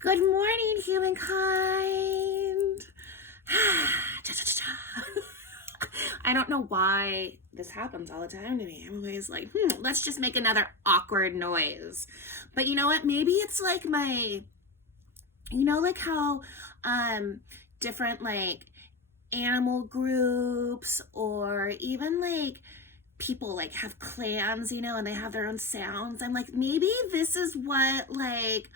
Good morning, humankind. I don't know why this happens all the time to me. I'm always like, let's just make another awkward noise. But you know what? Maybe it's like like how different like animal groups or even like people like have clans, and they have their own sounds. I'm like, maybe this is what like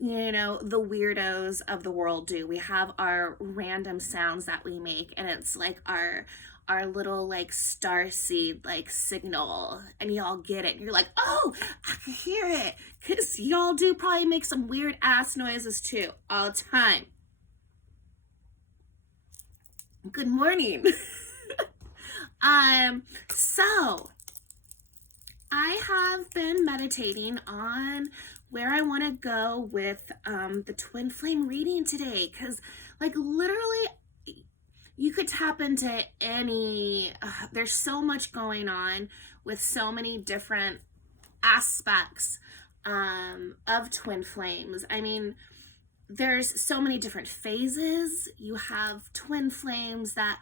the weirdos of the world do. We have our random sounds that we make, and it's like our little like star seed like signal, and y'all get it. And you're like, oh, I can hear it. Because y'all do probably make some weird ass noises too, all the time. Good morning. So I have been meditating on where I want to go with the twin flame reading today, because like literally you could tap into any there's so much going on with so many different aspects of twin flames. I mean, there's so many different phases. You have twin flames that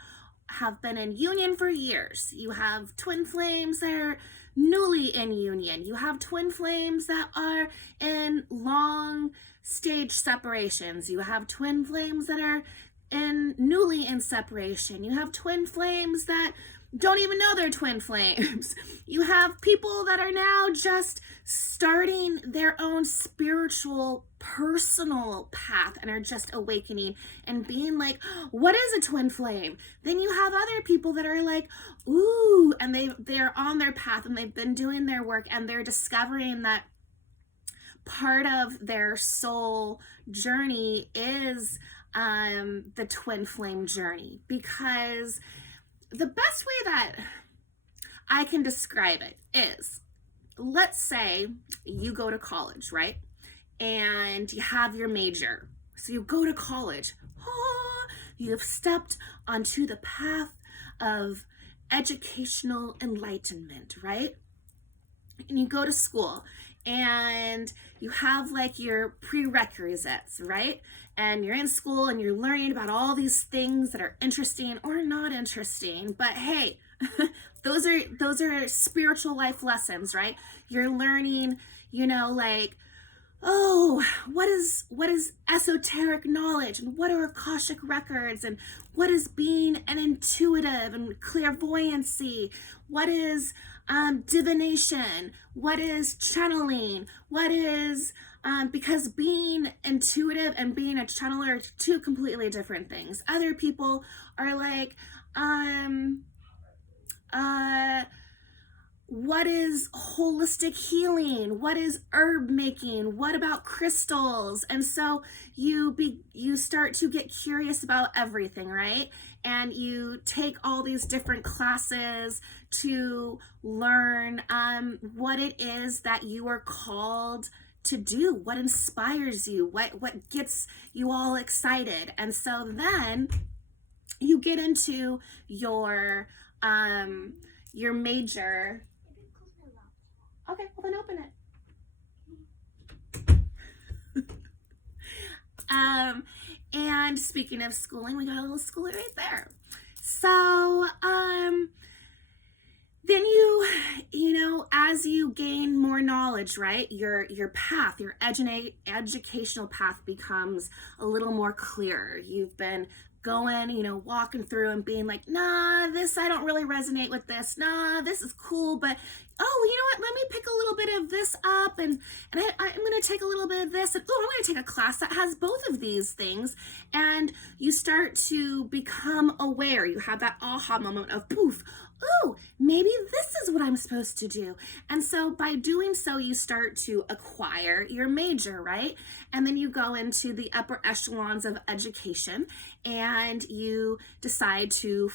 have been in union for years. You have twin flames that are newly in union. You have twin flames that are in long stage separations. You have twin flames that are newly in separation. You have twin flames that don't even know they're twin flames. You have people that are now just starting their own spiritual personal path and are just awakening and being like, what is a twin flame? Then you have other people that are like, ooh, and they're on their path and they've been doing their work and they're discovering that part of their soul journey is the twin flame journey. Because the best way that I can describe it is, let's say you go to college, right? And you have your major. So you go to college. You have stepped onto the path of educational enlightenment, right? And you go to school and you have like your prerequisites, right? And you're in school and you're learning about all these things that are interesting or not interesting, but hey, those are spiritual life lessons, right? You're learning, like, oh, what is esoteric knowledge, and what are Akashic records, and what is being an intuitive and clairvoyancy, what is divination, what is channeling, what is because being intuitive and being a channeler are two completely different things. Other people are like what is holistic healing, what is herb making, what about crystals? And so you start to get curious about everything, right? And you take all these different classes to learn what it is that you are called to do, what inspires you, what gets you all excited. And so then you get into your major. Okay, well then open it. And speaking of schooling, we got a little schooler right there. So, then as you gain more knowledge, right, your path, your educational path becomes a little more clear. You've been going, walking through and being like, nah, this, I don't really resonate with this. Nah, this is cool, but oh, you know what? Let me pick a little bit of this up, and I'm going to take a little bit of this, and oh, I'm going to take a class that has both of these things, and you start to become aware. You have that aha moment of poof. Oh, maybe this is what I'm supposed to do. And so by doing so, you start to acquire your major, right? And then you go into the upper echelons of education and you decide to,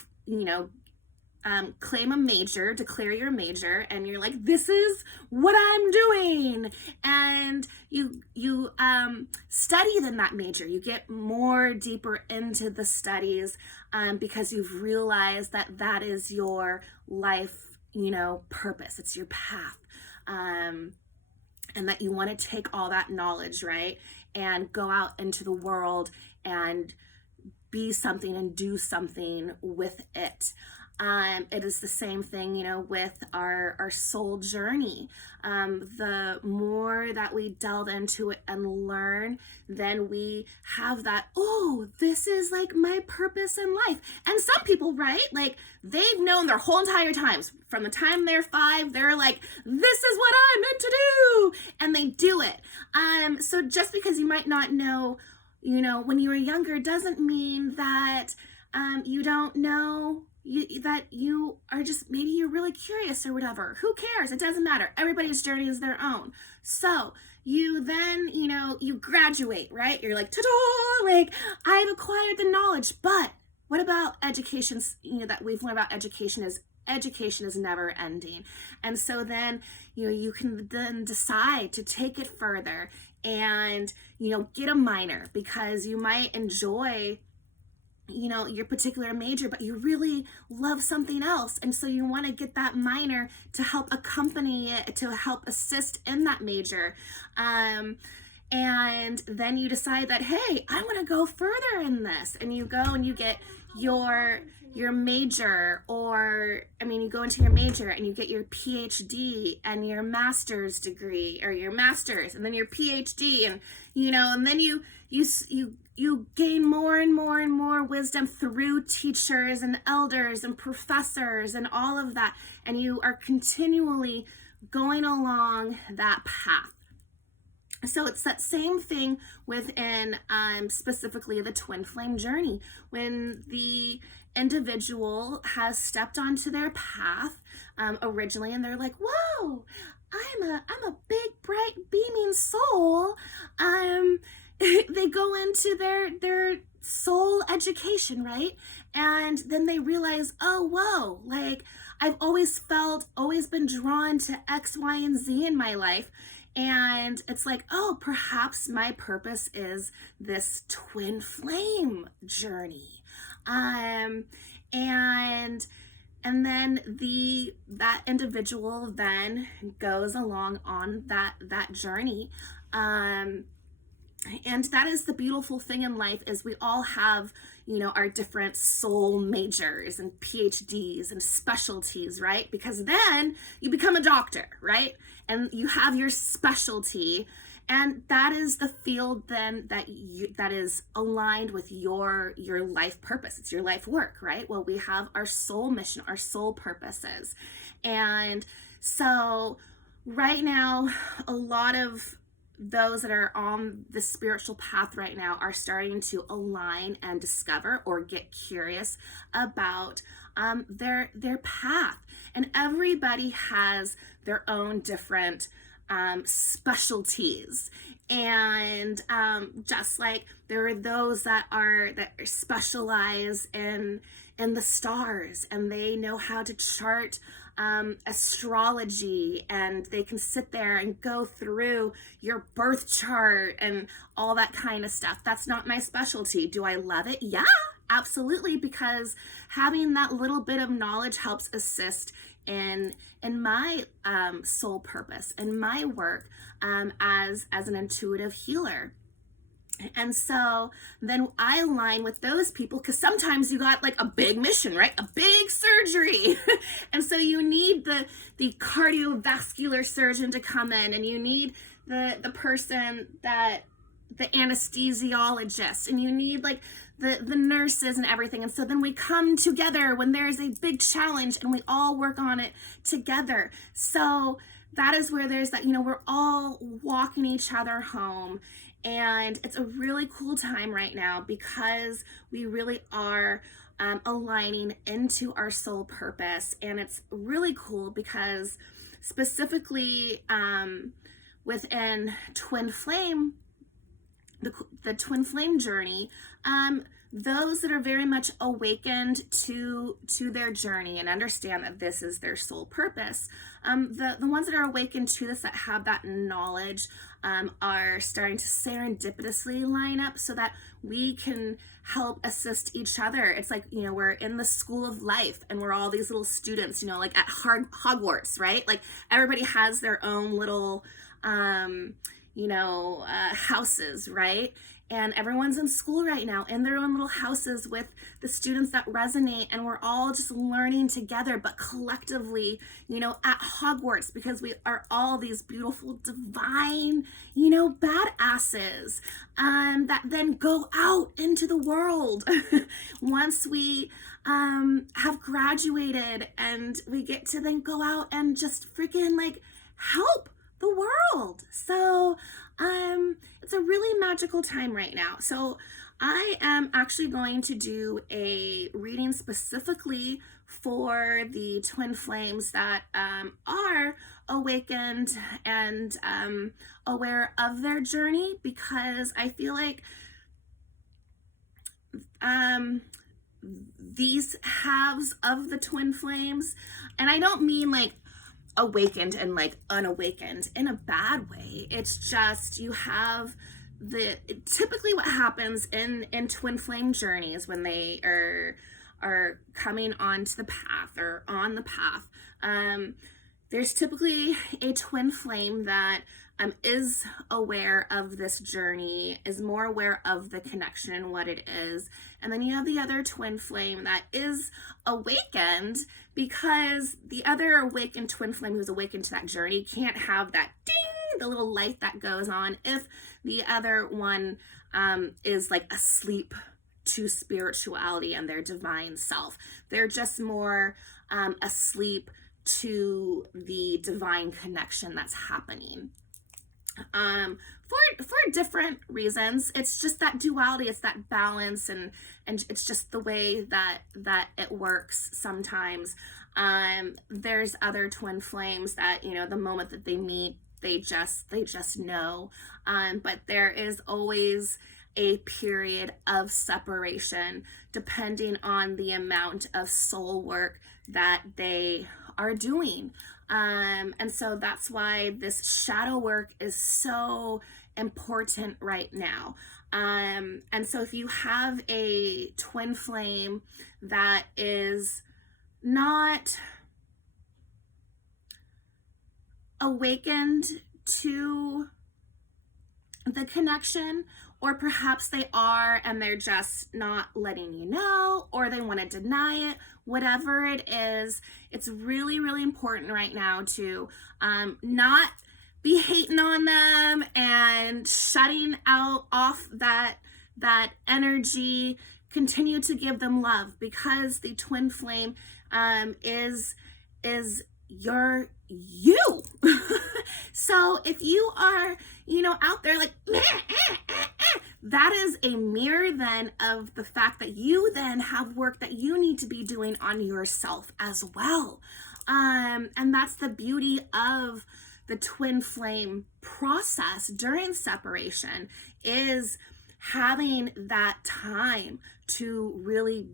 claim a major, declare your major, and you're like, this is what I'm doing. And you study in that major. You get more deeper into the studies because you've realized that is your life, purpose. It's your path. and that you want to take all that knowledge, right, and go out into the world and be something and do something with it. It is the same thing, with our soul journey. The more that we delve into it and learn, then we have that, oh, this is like my purpose in life. And some people, right, like they've known their whole entire times, from the time they're 5, they're like, this is what I'm meant to do, and they do it. So just because you might not know, when you were younger, doesn't mean that you don't know, that you are just, maybe you're really curious or whatever. Who cares? It doesn't matter. Everybody's journey is their own. So you then, you graduate, right? You're like, ta-da, like I've acquired the knowledge. But what about education? That we've learned about education is never ending. And so then, you can then decide to take it further and, get a minor, because you might enjoy your particular major, but you really love something else. And so you want to get that minor to help accompany it, to help assist in that major. And then you decide that, hey, I want to go further in this. And you go and you get your major, or you go into your major and you get your PhD and your master's degree, or your master's and then your PhD, and and then you gain more and more and more wisdom through teachers and elders and professors and all of that, and you are continually going along that path. So it's that same thing within specifically the twin flame journey. When the individual has stepped onto their path originally, and they're like, whoa, I'm a big, bright, beaming soul. They go into their soul education, right? And then they realize, oh, whoa, like I've always been drawn to X, Y, and Z in my life. And it's like, oh, perhaps my purpose is this twin flame journey. And then that individual then goes along on that journey. And that is the beautiful thing in life, is we all have, our different soul majors and PhDs and specialties, right? Because then you become a doctor, right? And you have your specialty, and that is the field then that is aligned with your life purpose. It's your life work, right? Well, we have our soul mission, our soul purposes. And so right now, a lot of those that are on the spiritual path right now are starting to align and discover, or get curious about their path. And everybody has their own different specialties. And just like there are those that specialize in the stars, and they know how to chart astrology, and they can sit there and go through your birth chart and all that kind of stuff. That's not my specialty. Do I love it? Yeah, absolutely, because having that little bit of knowledge helps assist in my soul purpose and my work as an intuitive healer. And so then I align with those people, because sometimes you got like a big mission, right? A big surgery. And so you need the cardiovascular surgeon to come in, and you need the person the anesthesiologist, and you need like the nurses and everything. And so then we come together when there's a big challenge, and we all work on it together. So that is where there's that, we're all walking each other home. And it's a really cool time right now, because we really are aligning into our soul purpose. And it's really cool because specifically within Twin Flame, the Twin Flame journey, those that are very much awakened to their journey and understand that this is their soul purpose, the ones that are awakened to this, that have that knowledge, are starting to serendipitously line up so that we can help assist each other. It's like, we're in the school of life, and we're all these little students, like at Hogwarts, right? Like everybody has their own little houses, right? And everyone's in school right now in their own little houses with the students that resonate, and we're all just learning together, but collectively, at Hogwarts, because we are all these beautiful, divine, badasses that then go out into the world once we have graduated, and we get to then go out and just freaking like help the world. So it's a really magical time right now. So I am actually going to do a reading specifically for the twin flames that are awakened and aware of their journey, because I feel like these halves of the twin flames, and I don't mean like awakened and like unawakened in a bad way. It's just you have typically what happens in twin flame journeys when they are coming onto the path or on the path. There's typically a twin flame that is aware of this journey, is more aware of the connection and what it is. And then you have the other twin flame that is awakened, because the other awakened twin flame who's awakened to that journey can't have that ding, the little light that goes on, if the other one is like asleep to spirituality and their divine self. They're just more asleep to the divine connection that's happening. For different reasons. It's just that duality, it's that balance, and it's just the way that it works sometimes. There's other twin flames that, the moment that they meet, they just know. But there is always a period of separation depending on the amount of soul work that they are doing. And so that's why this shadow work is so important right now. And so if you have a twin flame that is not awakened to the connection, or perhaps they are and they're just not letting you know, or they want to deny it, whatever it is, it's really, really important right now to not be hating on them and shutting off that energy. Continue to give them love, because the twin flame is you. So if you are, out there like, that is a mirror then of the fact that you then have work that you need to be doing on yourself as well. And that's the beauty of the twin flame process during separation, is having that time to really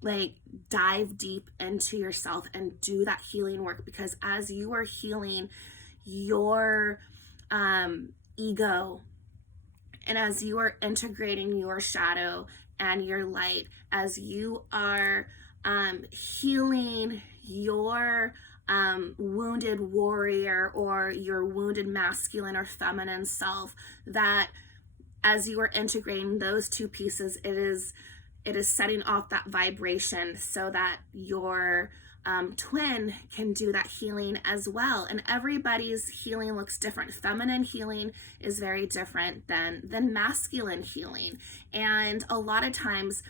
like dive deep into yourself and do that healing work. Because as you are healing your ego, and as you are integrating your shadow and your light, as you are healing your wounded warrior or your wounded masculine or feminine self, that as you are integrating those two pieces, it is setting off that vibration so that your twin can do that healing as well. And everybody's healing looks different. Feminine healing is very different than masculine healing. And a lot of times,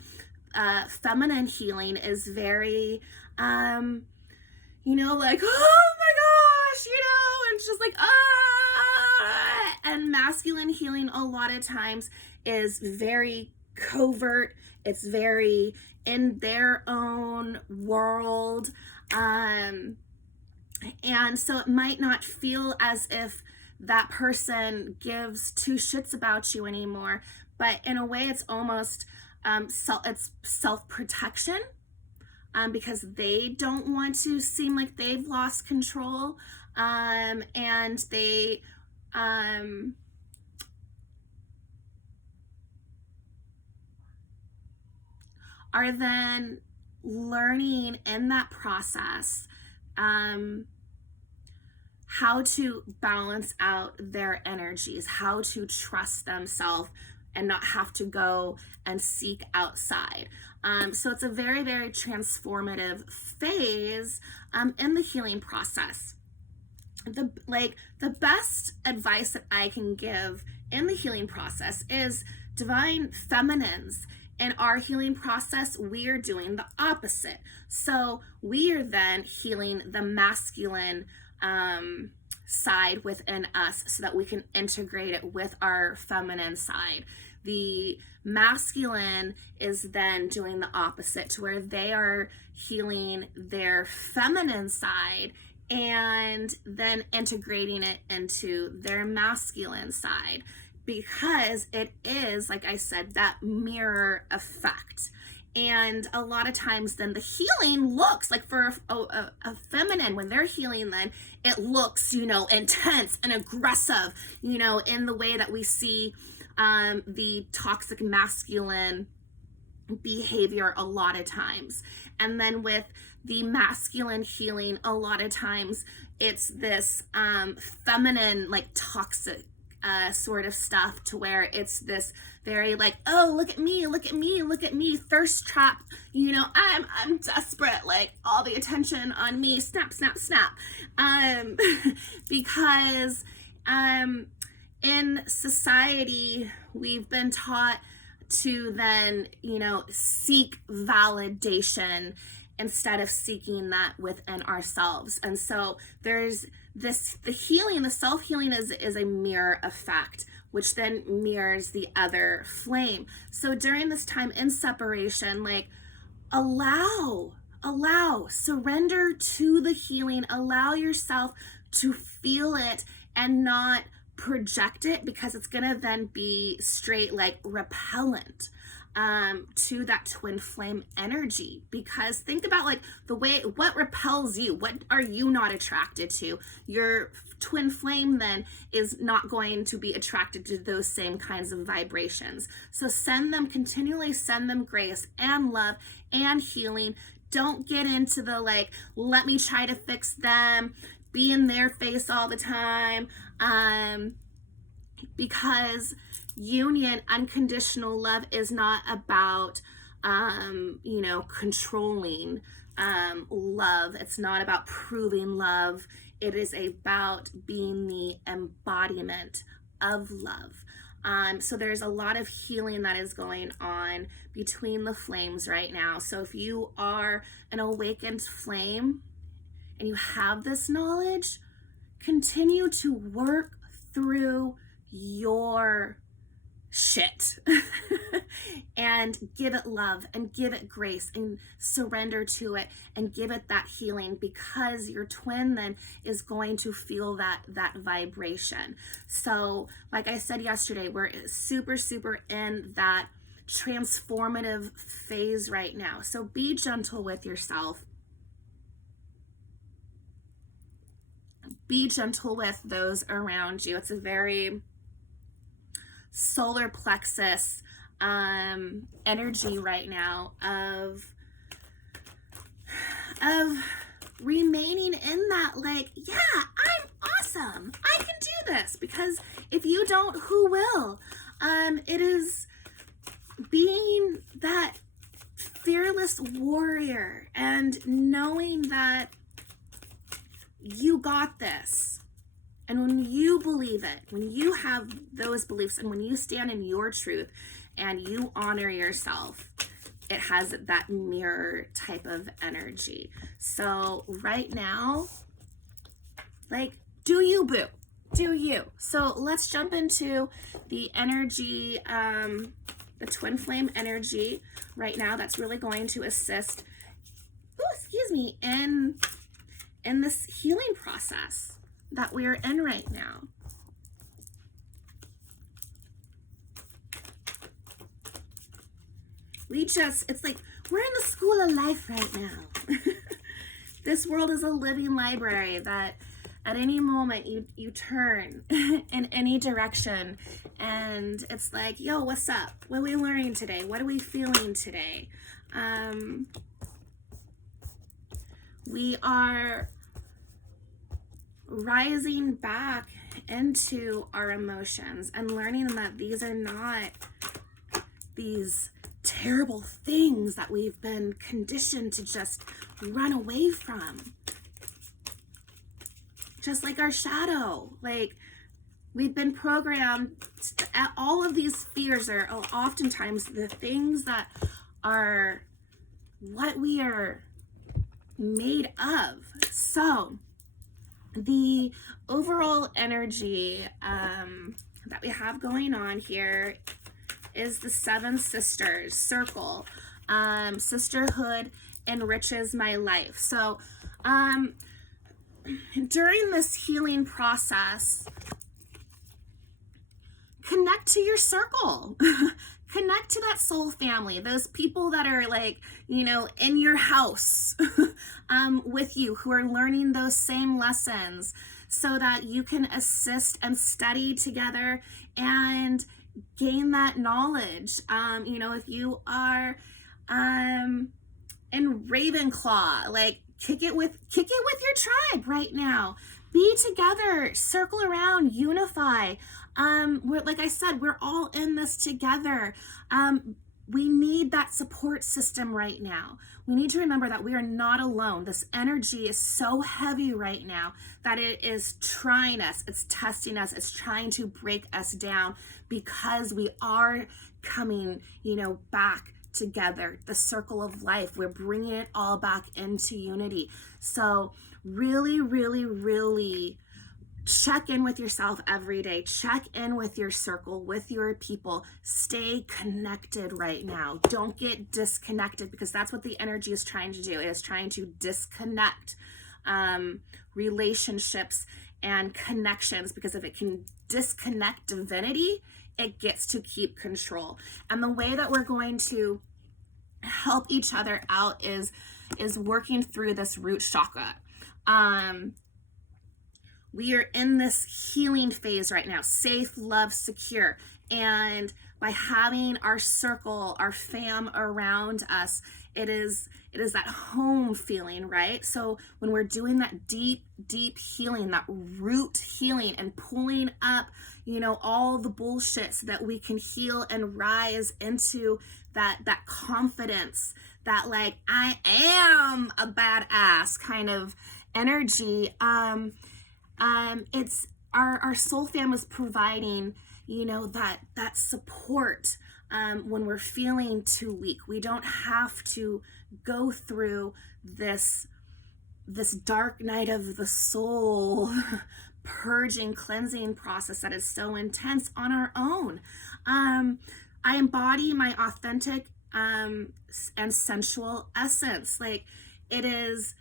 feminine healing is very, like, oh my gosh, and it's just like, and masculine healing a lot of times is very covert. It's very in their own world. And so it might not feel as if that person gives two shits about you anymore, but in a way it's almost it's self-protection, because they don't want to seem like they've lost control, and they are then learning in that process how to balance out their energies, how to trust themselves and not have to go and seek outside. So it's a very, very transformative phase in the healing process. The best advice that I can give in the healing process is divine feminines. In our healing process, we are doing the opposite. So we are then healing the masculine side within us so that we can integrate it with our feminine side. The masculine is then doing the opposite, to where they are healing their feminine side and then integrating it into their masculine side, because it is, like I said, that mirror effect. And a lot of times then the healing looks like, for a feminine, when they're healing, then it looks, intense and aggressive, in the way that we see the toxic masculine behavior a lot of times. And then with the masculine healing, a lot of times it's this feminine, like toxic sort of stuff, to where it's this very like, oh, look at me, look at me, look at me, thirst trap, I'm desperate, like all the attention on me, snap, snap, snap. Because in society, we've been taught to then, seek validation instead of seeking that within ourselves. And so there's the healing, the self-healing is a mirror effect, which then mirrors the other flame. So during this time in separation, like allow, surrender to the healing, allow yourself to feel it and not project it, because it's gonna then be straight like repellent to that twin flame energy. Because think about like what repels you, what are you not attracted to? Your twin flame then is not going to be attracted to those same kinds of vibrations. So continually send them grace and love and healing. Don't get into the like, let me try to fix them, be in their face all the time, because union, unconditional love is not about controlling love. It's not about proving love. It is about being the embodiment of love. So there's a lot of healing that is going on between the flames right now. So if you are an awakened flame and you have this knowledge, continue to work through your shit and give it love and give it grace and surrender to it and give it that healing, because your twin then is going to feel that vibration. So like I said yesterday, we're super in that transformative phase right now. So be gentle with yourself. Be gentle with those around you. It's a very solar plexus energy right now of remaining in that, like, yeah, I'm awesome, I can do this, because if you don't, who will? It is being that fearless warrior and knowing that you got this. And when you believe it, when you have those beliefs, and when you stand in your truth and you honor yourself, it has that mirror type of energy. So right now, like, do you, boo? Do you? So let's jump into the energy, the twin flame energy right now that's really going to assist, in this healing process that we're in right now. It's like we're in the school of life right now. This world is a living library that at any moment you turn in any direction, and it's like, yo, what's up? What are we learning today? What are we feeling today? We are rising back into our emotions and learning that these are not these terrible things that we've been conditioned to just run away from. Just like our shadow, like we've been programmed, all of these fears are oftentimes the things that are what we are made of. So the overall energy that we have going on here is the Seven Sisters circle. Sisterhood enriches my life. So during this healing process, connect to your circle. Connect to that soul family, those people that are like, you know, in your house with you, who are learning those same lessons, so that you can assist and study together and gain that knowledge. You know, if you are in Ravenclaw, like kick it with your tribe right now. Be together, circle around, unify. Like I said, we're all in this together. We need that support system right now. We need to remember that we are not alone. This energy is so heavy right now that it is trying us, it's testing us, it's trying to break us down, because we are coming, you know, back together, the circle of life. We're bringing it all back into unity. So really, really, really check in with yourself every day. Check in with your circle, with your people. Stay connected right now. Don't get disconnected, because that's what the energy is trying to do. It is trying to disconnect relationships and connections, because if it can disconnect divinity, it gets to keep control. And the way that we're going to help each other out is working through this root chakra. We are in this healing phase right now, safe, love, secure. And by having our circle, our fam around us, it is that home feeling, right? So when we're doing that deep, deep healing, that root healing, and pulling up, you know, all the bullshit, so that we can heal and rise into that confidence, that like, I am a badass kind of energy. It's our soul fam is providing, you know, that support when we're feeling too weak. We don't have to go through this dark night of the soul purging, cleansing process that is so intense on our own. I embody my authentic and sensual essence. Like, it is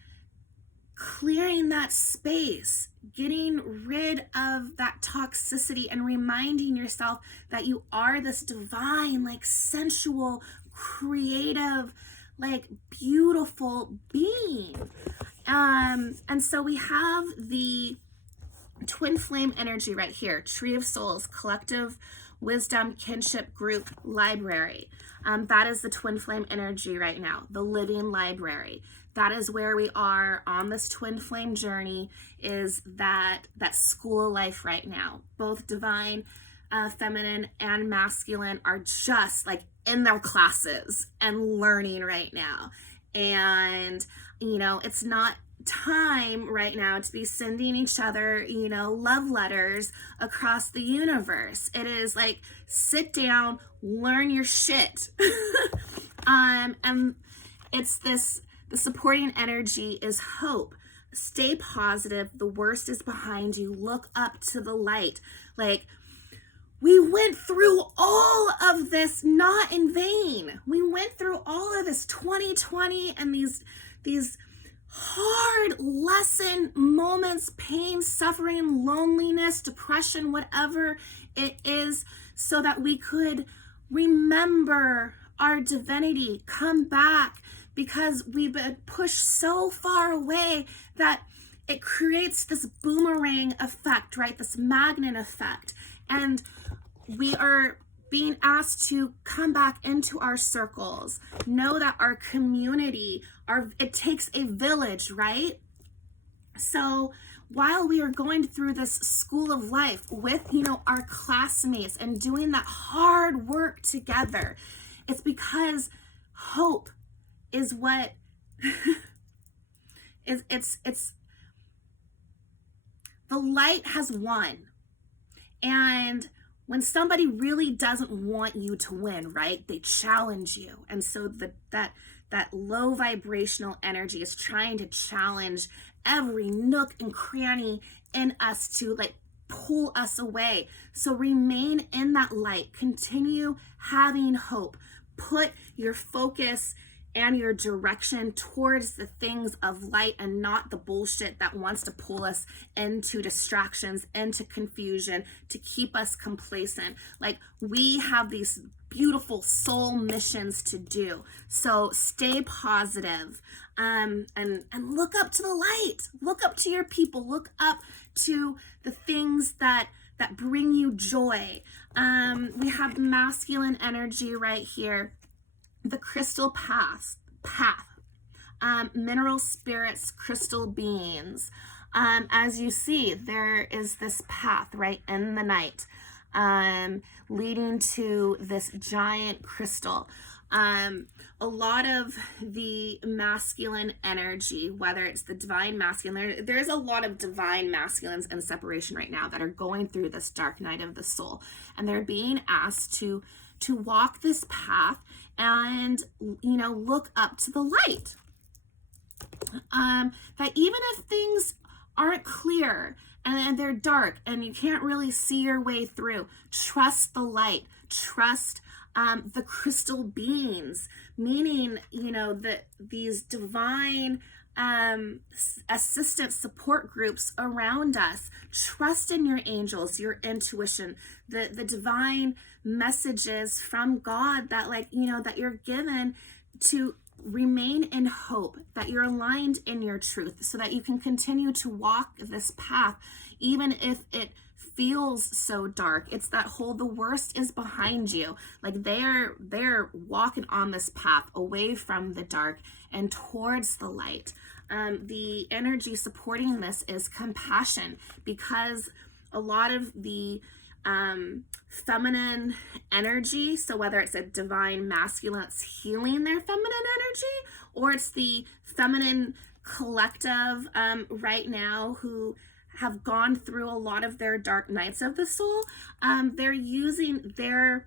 clearing that space, getting rid of that toxicity, and reminding yourself that you are this divine, like sensual, creative, like beautiful being. And so we have the twin flame energy right here, Tree of Souls, Collective Wisdom Kinship Group Library. That is the twin flame energy right now, the living library. That is where we are on this twin flame journey, is that school of life right now. Both divine, feminine, and masculine are just like in their classes and learning right now. And, you know, it's not time right now to be sending each other, you know, love letters across the universe. It is like, sit down, learn your shit. And it's this, the supporting energy is hope. Stay positive. The worst is behind you. Look up to the light. Like, we went through all of this not in vain. We went through all of this 2020 and these hard lesson moments, pain, suffering, loneliness, depression, whatever it is, so that we could remember our divinity, come back, because we've been pushed so far away that it creates this boomerang effect, right? This magnet effect. And we are being asked to come back into our circles, know that our community, it takes a village, right? So while we are going through this school of life with, our classmates and doing that hard work together. It's because hope is what it's the light has won. And when somebody really doesn't want you to win, right? They challenge you. And so that low vibrational energy is trying to challenge every nook and cranny in us to like pull us away. So remain in that light. Continue having hope. Put your focus and your direction towards the things of light and not the bullshit that wants to pull us into distractions, into confusion, to keep us complacent. Like, we have these beautiful soul missions to do. So stay positive, and look up to the light. Look up to your people. Look up to the things that bring you joy. We have masculine energy right here. The crystal path, mineral spirits, crystal beings. As you see, there is this path right in the night, leading to this giant crystal. A lot of the masculine energy, whether it's the divine masculine, there's a lot of divine masculines in separation right now that are going through this dark night of the soul, and they're being asked to walk this path and, look up to the light. That even if things aren't clear and they're dark and you can't really see your way through, trust the light, trust the crystal beings, meaning, that these divine assistant support groups around us. Trust in your angels, your intuition, the divine messages from God that that you're given to remain in hope, that you're aligned in your truth so that you can continue to walk this path even if it feels so dark. It's that whole the worst is behind you. Like, they're walking on this path away from the dark and towards the light. The energy supporting this is compassion, because a lot of the feminine energy, so whether it's a divine masculine that's healing their feminine energy, or it's the feminine collective right now who have gone through a lot of their dark nights of the soul, they're using their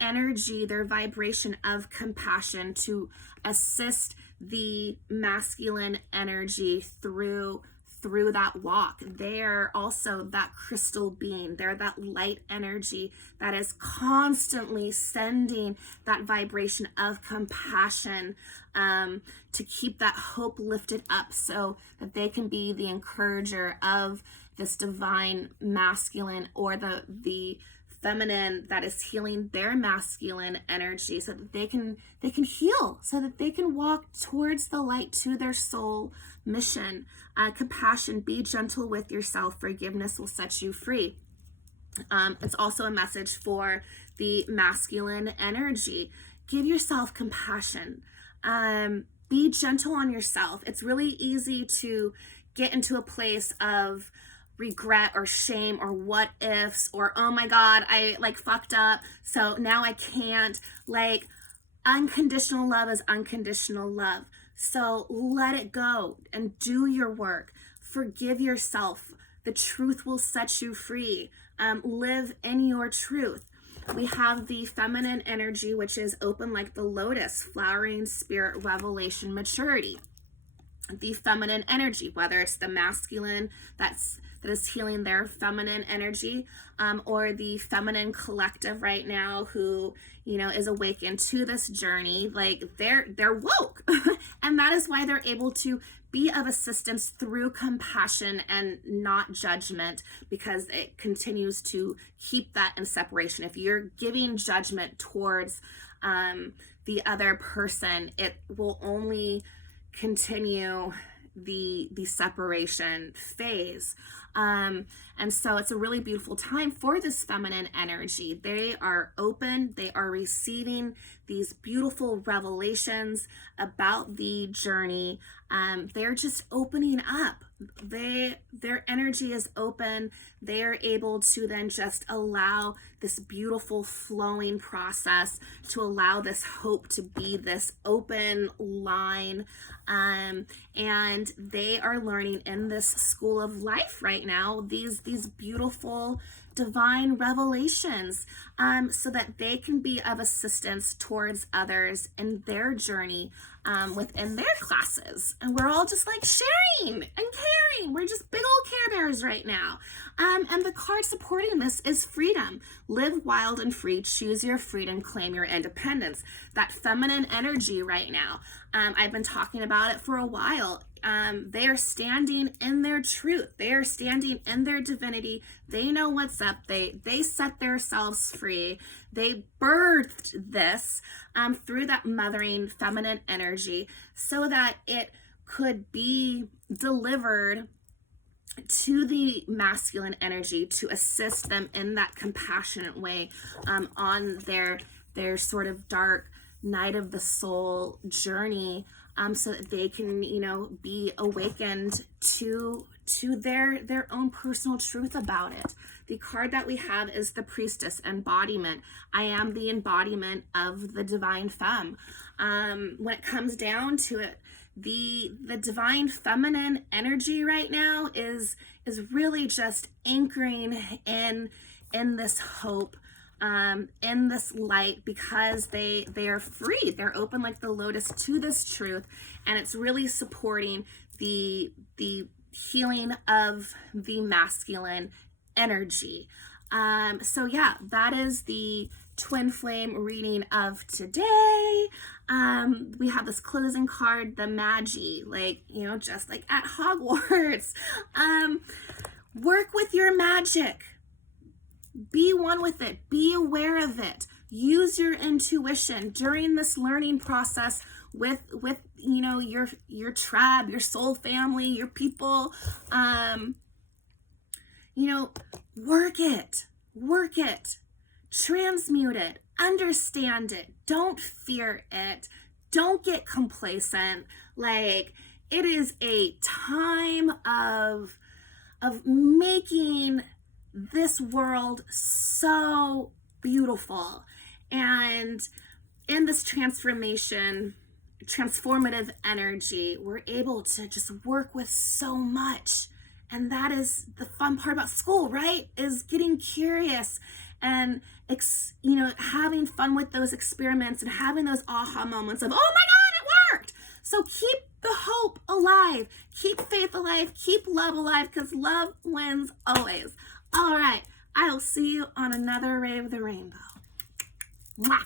energy, their vibration of compassion to assist the masculine energy through that walk. They're also that crystal being. They're that light energy that is constantly sending that vibration of compassion to keep that hope lifted up so that they can be the encourager of this divine masculine, or the feminine that is healing their masculine energy, so that they can heal, so that they can walk towards the light to their soul mission. Compassion, be gentle with yourself. Forgiveness will set you free. It's also a message for the masculine energy. Give yourself compassion. Be gentle on yourself. It's really easy to get into a place of regret or shame or what ifs or, oh my God, I fucked up, so now I can't. Unconditional love is unconditional love. So let it go and do your work. Forgive yourself. The truth will set you free. Live in your truth. We have the feminine energy, which is open like the lotus, flowering spirit, revelation, maturity. The feminine energy, whether it's the masculine that is healing their feminine energy, or the feminine collective right now who, is awakened to this journey, they're woke. And that is why they're able to be of assistance through compassion and not judgment, because it continues to keep that in separation. If you're giving judgment towards the other person, it will only continue the separation phase. And so it's a really beautiful time for this feminine energy. They are open, they are receiving these beautiful revelations about the journey. They're just opening up. their energy is open. They are able to then just allow this beautiful flowing process, to allow this hope to be this open line. And they are learning in this school of life right now these beautiful divine revelations, so that they can be of assistance towards others in their journey within their classes. And we're all just like sharing and caring. We're just big old Care Bears right now. And the card supporting this is freedom. Live wild and free. Choose your freedom. Claim your independence. That feminine energy right now. I've been talking about it for a while. They are standing in their truth. They are standing in their divinity. They know what's up. They set themselves free. They birthed this through that mothering feminine energy, so that it could be delivered to the masculine energy to assist them in that compassionate way on their sort of dark night of the soul journey, so that they can, be awakened to their own personal truth about it. The card that we have is the Priestess, embodiment. I am the embodiment of the divine femme. When it comes down to it, the divine feminine energy right now is really just anchoring in this hope, in this light, because they are free. They're open like the lotus to this truth, and it's really supporting the healing of the masculine energy. So yeah, that is the twin flame reading of today. We have this closing card, the Magi, just like at Hogwarts. Work with your magic. Be one with it. Be aware of it. Use your intuition during this learning process with your tribe, your soul family, your people. Work it, transmute it, understand it. Don't fear it. Don't get complacent. It is a time of making this world so beautiful. And in this transformative energy, we're able to just work with so much. And that is the fun part about school, right? Is getting curious and, having fun with those experiments and having those aha moments of, oh my God, it worked. So keep the hope alive, keep faith alive, keep love alive, because love wins always. All right, I'll see you on another Ray of the Rainbow. Mwah.